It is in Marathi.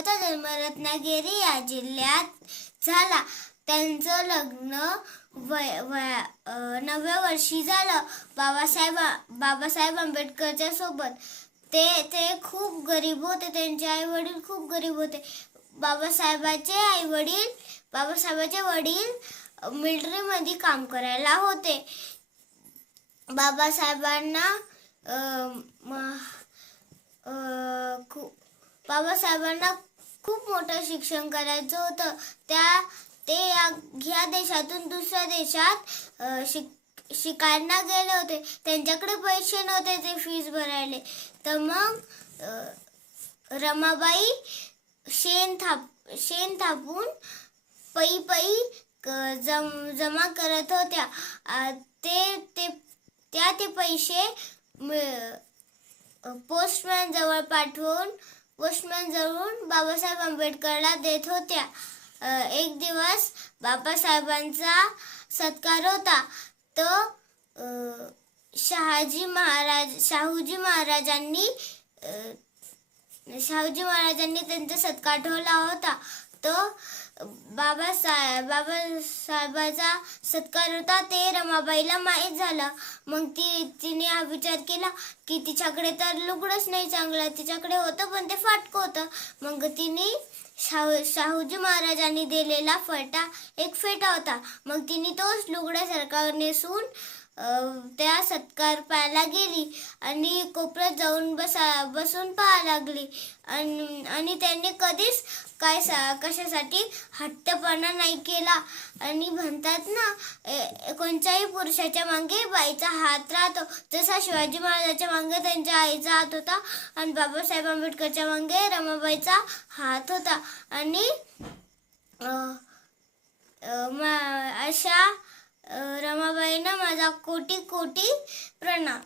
बाबासाहेबांचा जन्म रत्नागिरी या जिल्ह्यात झाला. त्यांचं लग्न वय वया नवव्या वर्षी झालं. बाबासाहेब बाबासाहेब आंबेडकरच्या सोबत. ते ते खूप गरीब होते. त्यांचे आई वडील खूप गरीब होते. बाबासाहेबाचे आई वडील बाबासाहेबाचे वडील मिलिटरीमध्ये काम करायला होते. बाबासाहेबांना बाबासाहेबांना खूप मोठं शिक्षण करायचं होतं. त्या ते या ह्या देशातून दुसऱ्या देशात शिक शिकायला गेले होते. त्यांच्याकडे पैसे नव्हते ते फीज भरायले. तर मग रमाबाई शेण थाप शेण थापून पै पै क- जम जमा करत होत्या. ते ते त्या ते पैसे पोस्टमॅन जवळ पाठवून पोस्टमॅन जवळून बाबासाहेब आंबेडकरला देत होत्या. एक दिवस बाबासाहेबांचा सत्कार होता. तो शहाजी महाराज शाहूजी महाराजांनी शाहूजी महाराजांनी त्यांचा सत्कार ठेवला होता. तो बाबासाहेब बाबासाहेबाचा सत्कार होता ते रमाबाईला माहीत झालं. मग ती तिने हा विचार केला की तिच्याकडे तर लुगडंच नाही चांगलं तिच्याकडे होतं पण ते फाटकं होतं. मग तिने शाहू शाहूजी महाराजांनी दिलेला फटा एक फेटा होता. मग तिने तोच लुगड्यासारखा नेसून त्या सत्कार पाहायला गेली आणि कोपऱ्यात जाऊन बसा बसून पाहा लागली. आणि आणि त्यांनी कधीच काय सा कशासाठी हट्टपणा नाही केला. आणि म्हणतात ना ए- कोणत्याही पुरुषाच्या मागे बाईचा हात राहतो. जसा शिवाजी महाराजाच्या मागे त्यांच्या आईचा हात होता आणि बाबासाहेब आंबेडकरच्या मागे रमाबाईचा हात होता. आणि मा- अशा रमाबाईंना माझा कोटी कोटी प्रणाम.